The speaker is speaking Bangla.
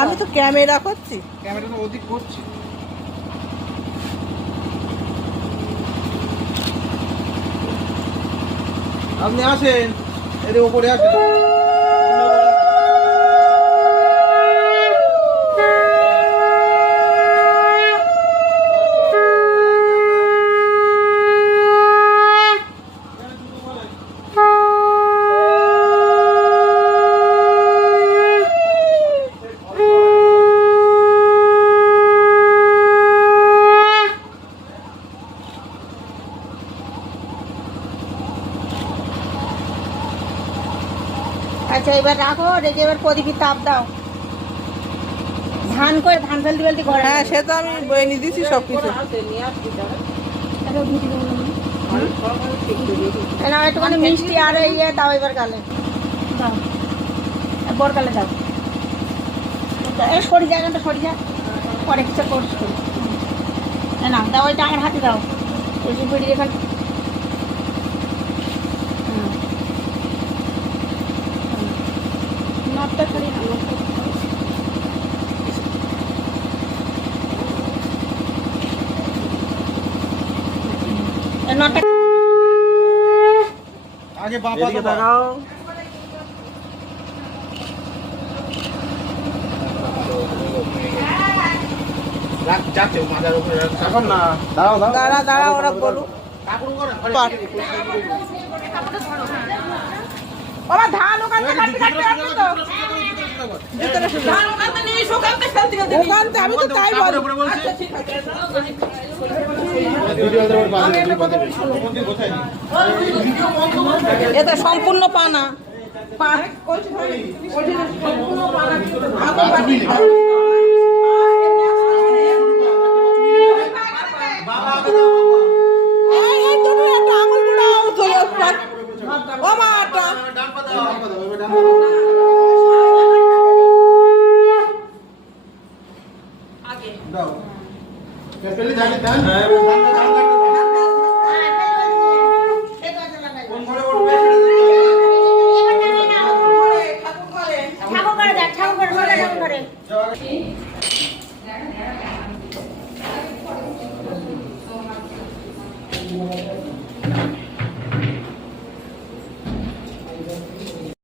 আমি তো ক্যামেরা করছি, ক্যামেরা তো ওদিক করছি। আপনি আসেন, এর উপরে আসেন। আচ্ছা এবার রাখো, রেখে এবার প্রদীপের তাপ দাও। ধান করে ধান ফেলতে ফেলতে ঘরে। হ্যাঁ সে তো আমি বয়ে নিয়ে দিচ্ছি সব কিছু। না একটুখানি মিষ্টি আর ইয়ে দাও এবার গালে দাও, বর গালে দাও। এই সরি যা, এখানটা সরি যা, পরে কিছু কোর্স করি না দাও, ওইটা আমার হাতে দাও। ওই যে বেরিয়ে এখানে নটটা খালি না, নটটা আগে বাবা তো দাঁড়াও। রাখ যাচ্ছে মাথার উপরে এখন না, দাঁড়াও দাঁড়া দাঁড়া, ওরা বলুক। বাবা ধান ওখান থেকে কাটতে আসবে তো, ওখান থেকে আমি তো তাই বলবো। এটা সম্পূর্ণ পানা ঠাকুর